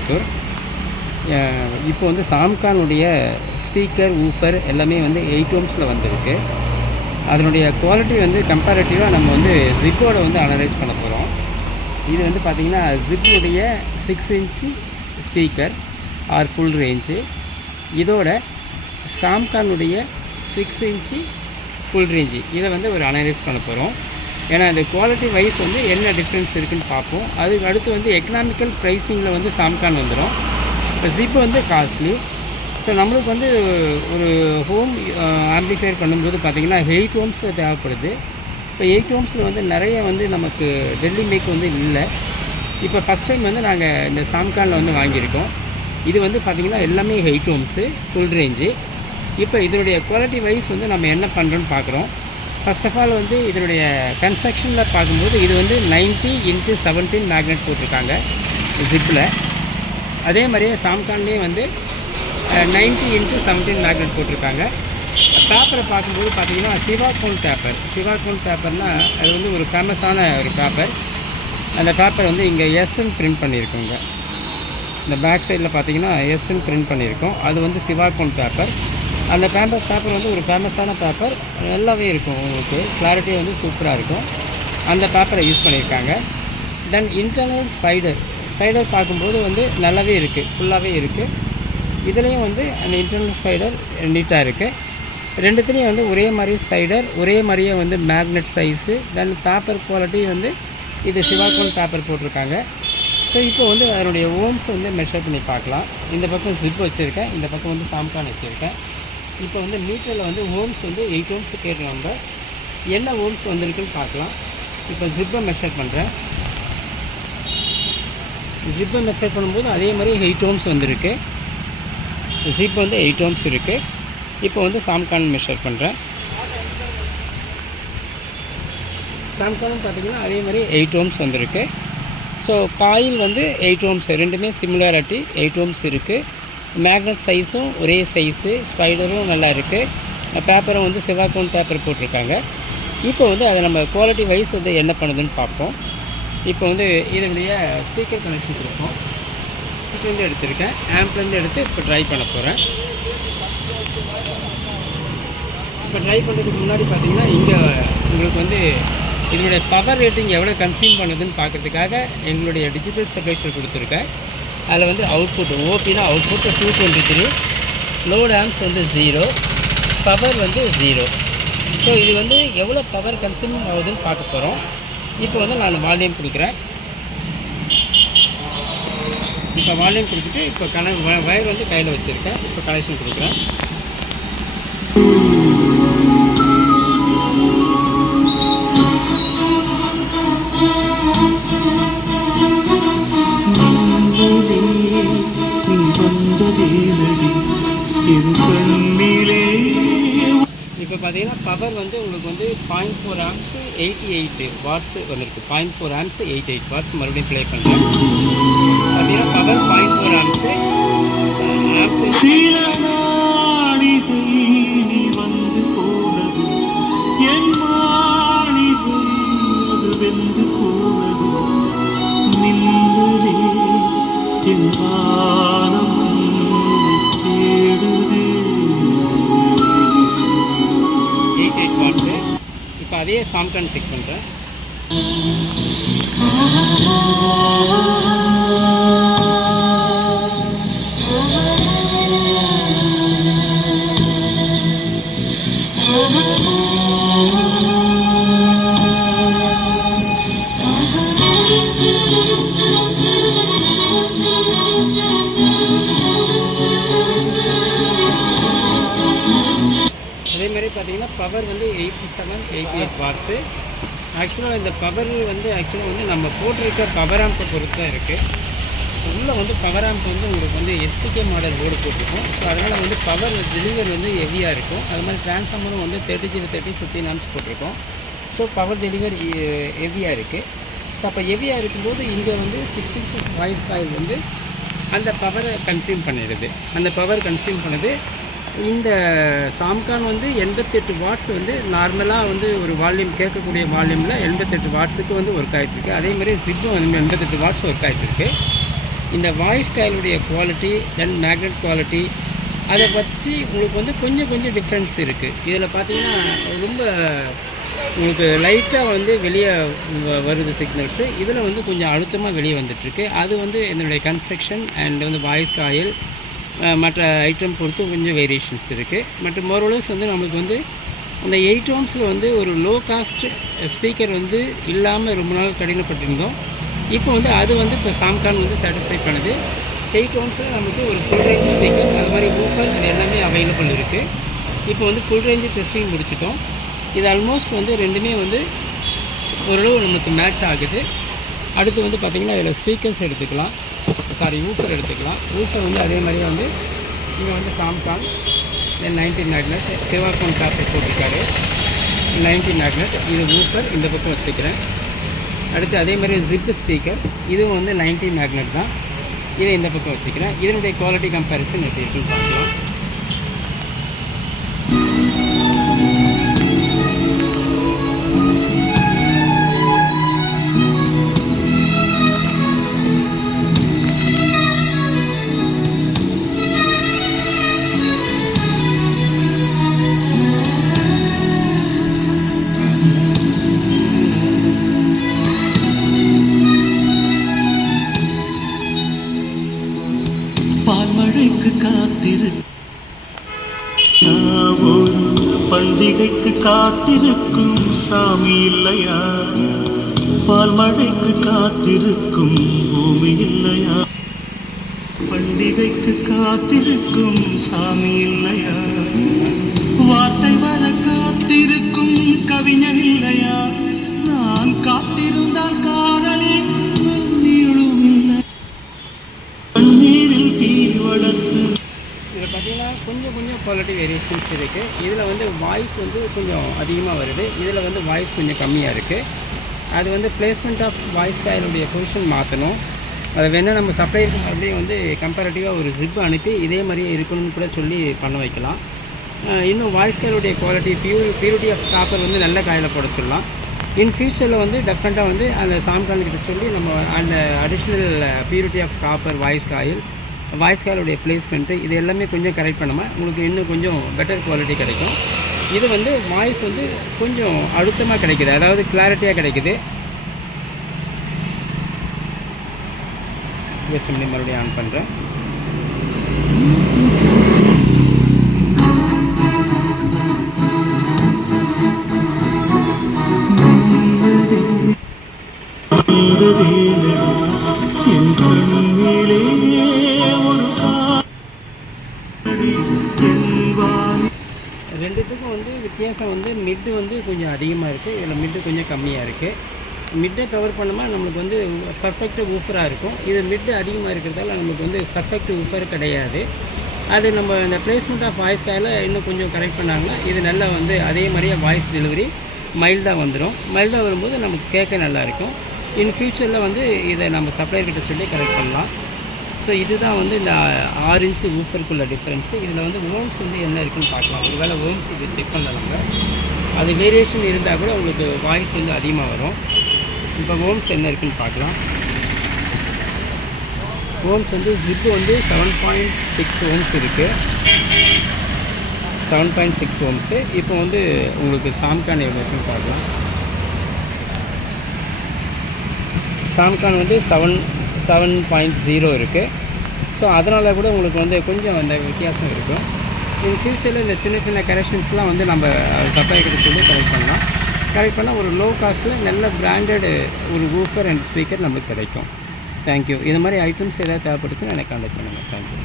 கோயம்புத்தூர். இப்போ வந்து சாம்கானுடைய speaker woofer எல்லாமே வந்து 8 ohmஸில் வந்திருக்கு. அதனுடைய குவாலிட்டி வந்து கம்பேரிட்டிவாக நம்ம வந்து ஜிப்போட வந்து அனலைஸ் பண்ண போகிறோம். இது வந்து பார்த்திங்கன்னா ஜிப்புடைய 6 inch speaker R full range. இதோட சாம்கானுடைய 6 inch ஃபுல் ரேஞ்சு இதை வந்து ஒரு அனலைஸ் பண்ண போகிறோம். ஏன்னா அந்த குவாலிட்டி வைஸ் வந்து என்ன டிஃப்ரென்ஸ் இருக்குதுன்னு பார்ப்போம். அதுக்கு அடுத்து வந்து எக்கனாமிக்கல் ப்ரைஸிங்கில் வந்து சாம்கான் வந்துடும். இப்போ ஜிப் வந்து காஸ்ட்லி. ஸோ நம்மளுக்கு வந்து ஒரு ஹோம் ஆம்பிளிஃபையர் பண்ணும்போது பார்த்திங்கன்னா 8 ohmஸில் தேவைப்படுது. இப்போ 8 ohmஸில் வந்து நிறைய வந்து நமக்கு டெல்லி மேக் வந்து இல்லை. இப்போ ஃபஸ்ட் டைம் வந்து நாங்கள் இந்த சாம்கானில் வந்து வாங்கியிருக்கோம். இது வந்து பார்த்திங்கன்னா எல்லாமே 8 ohms ஃபுல் ரேஞ்சு. இப்போ இதனுடைய குவாலிட்டி வைஸ் வந்து நம்ம என்ன பண்ணுறோன்னு பார்க்குறோம். ஃபர்ஸ்ட் ஆஃப் ஆல் வந்து இதனுடைய கன்ஸ்ட்ரக்ஷனில் பார்க்கும்போது இது வந்து 90x17 மேக்னெட் போட்டிருக்காங்க ஜிப்பில். அதே மாதிரியே சாம்கான்லேயே வந்து 90x17 மேக்னெட் போட்டிருக்காங்க. பேப்பரை பார்க்கும்போது பார்த்திங்கன்னா சிவாகோன் பேப்பர்னால் அது வந்து ஒரு ஃபேமஸான ஒரு பேப்பர். அந்த பேப்பர் வந்து இங்கே எஸ்ன்னு பிரிண்ட் பண்ணியிருக்கோங்க. இந்த பேக் சைடில் பார்த்திங்கன்னா எஸ்ன்னு பிரிண்ட் பண்ணியிருக்கோம். அது வந்து சிவாகோன் பேப்பர். அந்த பேப்பர் வந்து ஒரு ஃபேமஸான பேப்பர். நல்லாவே இருக்கும், உங்களுக்கு கிளாரிட்டி வந்து சூப்பராக இருக்கும். அந்த பேப்பரை யூஸ் பண்ணியிருக்காங்க. தென் இன்டர்னல் ஸ்பைடர் பார்க்கும்போது வந்து நல்லாவே இருக்குது, ஃபுல்லாகவே இருக்குது. இதுலேயும் வந்து அந்த இன்டர்னல் ஸ்பைடர் நீட்டாக இருக்குது. ரெண்டுத்துலேயும் வந்து ஒரே மாதிரி ஸ்பைடர், ஒரே மாதிரியே வந்து மேக்னெட் சைஸு. தென் பேப்பர் குவாலிட்டி வந்து இது சிவாகோன் பேப்பர் போட்டிருக்காங்க. ஸோ இப்போ வந்து அதனுடைய ஓம்ஸ் வந்து மெஷர் பண்ணி பார்க்கலாம். இந்த பக்கம் ஜிப் வச்சுருக்கேன், இந்த பக்கம் வந்து சாம்கான் வச்சுருக்கேன். இப்போ வந்து மீட்டரில் வந்து ஓம்ஸ் வந்து 8 ohms கேட்குறோம். நம்ம என்ன ஓம்ஸ் வந்திருக்குன்னு பார்க்கலாம். இப்போ ஜிப்பை மெஷர் பண்ணுறேன். ஜிப்பை மெஷர் பண்ணும்போது அதே மாதிரி 8 ohms வந்திருக்கு. ஜிப் வந்து 8 ohms இருக்குது. இப்போ வந்து சாம்கான் மெஷர் பண்ணுறேன். சாம்கான் பார்த்திங்கன்னா அதே மாதிரி 8 ohms வந்திருக்கு. ஸோ காயில் வந்து 8 ohms, ரெண்டுமே சிமிலாரிட்டி 8 ohms இருக்குது. மேக்னெட் சைஸும் ஒரே சைஸு, ஸ்பைடரும் நல்லா இருக்குது. பேப்பரும் வந்து சிவாகோன் பேப்பர் போட்டிருக்காங்க. இப்போ வந்து அதை நம்ம குவாலிட்டி வைஸ் வந்து என்ன பண்ணுதுன்னு பார்ப்போம். இப்போ வந்து இதனுடைய ஸ்பீக்கர் கனெக்ஷன் கொடுப்போம். இதுலேருந்து எடுத்திருக்கேன், ஆம்ப்லேருந்து எடுத்து இப்போ ட்ரை பண்ண போகிறேன். இப்போ ட்ரை பண்ணுறதுக்கு முன்னாடி பார்த்திங்கன்னா இங்கே உங்களுக்கு வந்து இதனுடைய பவர் ரேட்டிங் எவ்வளோ கன்சியூம் பண்ணுதுன்னு பார்க்குறதுக்காக எங்களுடைய டிஜிட்டல் செப்பரேஷன் கொடுத்துருக்கேன். அதில் வந்து அவுட்புட் ஓபினா அவுட்புட் 223, லோட் ஆம்ஸ் வந்து 0, பவர் வந்து 0. ஸோ இது வந்து எவ்வளோ பவர் கன்சியூம் ஆகுதுன்னு பார்க்க போகிறோம். இப்போ வந்து நான் வால்யூம் கொடுக்குறேன். இப்போ வால்யூம் கொடுத்துட்டு இப்போ வயர் வந்து கையில் வச்சுருக்கேன். இப்போ கனெக்ஷன் கொடுக்குறேன். இப்போ பார்த்தீங்கன்னா பவர் வந்து உங்களுக்கு வந்து 0.4 amps 88 watts வந்திருக்கு. 0.4 amps 88 watts. மறுபடியும் ப்ளே பண்ணுறேன். பார்த்தீங்கன்னா பவர் 0.4 amps இப்போ அதே சாம்கான் செக் பண்ணுறேன். அதேமாதிரி பார்த்தீங்கன்னா பவர் வந்து 88 watts. ஆக்சுவலாக இந்த பவர் வந்து நம்ம போட்டிருக்க பவர் ஆம்பை பொறுத்து தான் இருக்குது. உள்ளே வந்து பவர் ஆம்ப் வந்து உங்களுக்கு வந்து எஸ்டிகே மாடல் போர்டு போட்டிருக்கும். ஸோ அதனால் வந்து பவர் டெலிவரி வந்து ஹெவியாக இருக்கும். அது மாதிரி ட்ரான்ஸ்ஃபார்மரும் வந்து 30 15 amps போட்டிருக்கோம். ஸோ பவர் டெலிவரி ஹெவியாக இருக்குது. ஸோ அப்போ ஹெவியாக இருக்கும்போது இங்கே வந்து 6 inches வாய்ஸ் காயில் வந்து அந்த பவரை கன்சியூம் பண்ணிடுது. அந்த பவர் கன்சியூம் பண்ணுது. இந்த சாம்கான் வந்து 88 watts வந்து நார்மலாக வந்து ஒரு வால்யூம் கேட்கக்கூடிய வால்யூமில் 88 wattsக்கு வந்து ஒர்க் ஆகிட்டுருக்கு. அதேமாதிரி ஜிப்பும் வந்து 88 watts ஒர்க் ஆகிட்டுருக்கு. இந்த வாய்ஸ் காயிலுடைய குவாலிட்டி தென் மேக்னெட் குவாலிட்டி அதை வச்சு உங்களுக்கு வந்து கொஞ்சம் டிஃப்ரென்ஸ் இருக்குது. இதில் பார்த்தீங்கன்னா ரொம்ப உங்களுக்கு லைட்டாக வந்து வெளியே வருது சிக்னல்ஸு. இதில் வந்து கொஞ்சம் அழுத்தமாக வெளியே வந்துட்டுருக்கு. அது வந்து என்னுடைய கன்ஸ்ட்ரக்ஷன் அண்ட் வந்து வாய்ஸ் காயில் மற்ற ஐட்டம் பொறுத்து கொஞ்சம் வேரியேஷன்ஸ் இருக்குது. மற்ற மோரோலஸ் வந்து நம்மளுக்கு வந்து அந்த 8 ohmஸில் வந்து ஒரு லோ காஸ்ட் ஸ்பீக்கர் வந்து இல்லாமல் ரொம்ப நாள் கடினப்பட்டிருந்தோம். இப்போ வந்து அது வந்து இப்போ சாம்கான் வந்து சாட்டிஸ்ஃபை பண்ணுது. 8 ohmஸில் நமக்கு ஒரு ஃபுல் ரேஞ்ச் ஸ்பீக்கர் அது மாதிரி ஊஃபர் இது எல்லாமே அவைலபிள் இருக்குது. இப்போ வந்து ஃபுல் ரேஞ்சு டெஸ்டிங் முடிச்சிட்டோம். இது ஆல்மோஸ்ட் வந்து ரெண்டுமே வந்து ஓரளவு நமக்கு மேட்ச் ஆகுது. அடுத்து வந்து பார்த்திங்கன்னா இதில் ஸ்பீக்கர்ஸ் எடுத்துக்கலாம், ஊஃபர் எடுத்துக்கலாம். ஊஃபர் வந்து அதே மாதிரி வந்து இங்கே வந்து சாம்கான் தென் 90 மேக்னெட் சிவாகான் காப்பர் போட்டிருக்காரு 90 மேக்னெட். இது ஊஃபர் இந்த பக்கம் வச்சுக்கிறேன். அடுத்து அதே மாதிரி ஜிப்பு ஸ்பீக்கர் இதுவும் வந்து 90 மேக்னெட் தான். இதை இந்த பக்கம் வச்சுக்கிறேன். இதனுடைய குவாலிட்டி கம்பேரிசன் எப்படி இருக்குன்னு பார்க்கலாம். பால்மழைக்கு ஒரு பண்டிகைக்கு காத்திருக்கும் சாமி இல்லையா? பால்மழைக்கு காத்திருக்கும் பூமி இல்லையா? பண்டிகைக்கு காத்திருக்கும் சாமி இல்லையா? வார்த்தை வர காத்திருக்கும் கவிஞர் இல்லையா? நான் காத்திருந்தால் காதலே நீளும் இல்லை. கண்ணீரில் தீ வளர்த்து இதில் பார்த்தீங்கன்னா கொஞ்சம் குவாலிட்டி வேரியேஷன்ஸ் இருக்குது. இதில் வந்து வாய்ஸ் வந்து கொஞ்சம் அதிகமாக வருது, இதில் வந்து வாய்ஸ் கொஞ்சம் கம்மியாக இருக்குது. அது வந்து பிளேஸ்மெண்ட் ஆஃப் வாய்ஸ் காயிலுடைய பொசிஷன் மாற்றணும். அதை வேணால் நம்ம சப்ளைக்கு மறுபடியும் வந்து கம்பேரிட்டிவாக ஒரு ஜிப் அனுப்பி இதே மாதிரியே இருக்கணும்னு கூட சொல்லி பண்ண வைக்கலாம். இன்னும் வாய்ஸ் காயிலுடைய குவாலிட்டி பியூரிட்டி ஆஃப் காப்பர் வந்து நல்ல காயில் போட சொல்லலாம். இன் ஃபியூச்சரில் வந்து டெஃபினட்டாக வந்து அந்த சாம்கான் கிட்ட சொல்லி நம்ம அந்த additional purity of copper voice காயிலுடைய பிளேஸ்மெண்ட்டு இது எல்லாமே கொஞ்சம் கரெக்ட் பண்ணாமல் உங்களுக்கு இன்னும் கொஞ்சம் பெட்டர் குவாலிட்டி கிடைக்கும். இது வந்து வாய்ஸ் வந்து கொஞ்சம் அழுத்தமாக கிடைக்குது, அதாவது கிளாரிட்டியாக கிடைக்குது. யூஎஸ்எம்டி மறுபடியும் ஆன் பண்ணுறேன். ரெண்டுத்துக்கும் வந்து வித்தியாசம் வந்து மிட்டு வந்து கொஞ்சம் அதிகமாக இருக்குது, இதில் மிட்டு கொஞ்சம் கம்மியாக இருக்குது. மிட்டை கவர் பண்ணும்போது நம்மளுக்கு வந்து பர்ஃபெக்ட் ஊஃபராக இருக்கும். இது மிட்டு அதிகமாக இருக்கிறதால நம்மளுக்கு வந்து பர்ஃபெக்ட் ஊஃபர் கிடையாது. அது நம்ம இந்த பிளேஸ்மெண்ட் ஆஃப் வாய்ஸ் காயில் இன்னும் கொஞ்சம் கரெக்ட் பண்ணாங்கன்னா இது நல்லா வந்து அதே மாதிரியே வாய்ஸ் டெலிவரி மைல்டாக வந்துடும். மைல்டாக வரும்போது நமக்கு கேட்க நல்லாயிருக்கும். இன் ஃபியூச்சரில் வந்து இதை நம்ம சப்ளையர்கிட்ட சொல்லி கரெக்ட் பண்ணலாம். ஸோ இதுதான் வந்து இந்த 6 இன்ச்சு ஊஃபருக்குள்ள டிஃப்ரென்ஸு. இதில் வந்து ஓம்ஸ் வந்து என்ன இருக்குதுன்னு பார்க்கலாம். ஒரு வேளை ஓம்ஸ் இது செக் பண்ணல நம்ம, அது வேரியேஷன் இருந்தால் கூட உங்களுக்கு வாய்ஸ் வந்து அதிகமாக வரும். இப்போ ஓம்ஸ் என்ன இருக்குதுன்னு பார்க்கலாம். ஓம்ஸ் வந்து ஜிப்பு வந்து 7.6 ஓம்ஸ் இருக்குது, 7.6 ஓம்ஸு. இப்போ வந்து உங்களுக்கு சாம்கான் எவ்வளோ இருக்குன்னு பார்க்கலாம். சாம்கான் வந்து 7.0 இருக்குது. ஸோ அதனால் கூட உங்களுக்கு வந்து கொஞ்சம் அந்த வித்தியாசம் இருக்கும். இன் ஃபியூச்சரில் இந்த சின்ன கரெக்ஷன்ஸ்லாம் வந்து நம்ம சப்ளை கிட்ட சொல்லி கரெக்ட் பண்ணால் ஒரு லோ காஸ்ட்டில் நல்ல பிராண்டட் ஒரு ஊஃபர் அண்ட் ஸ்பீக்கர் நம்மளுக்கு கிடைக்கும். தேங்க்யூ. இது மாதிரி ஐட்டம்ஸ் ஏதாவது தேவைப்பட்டுச்சுன்னா எனக்கு கான்டாக்ட் பண்ணுங்கள். தேங்க்யூ.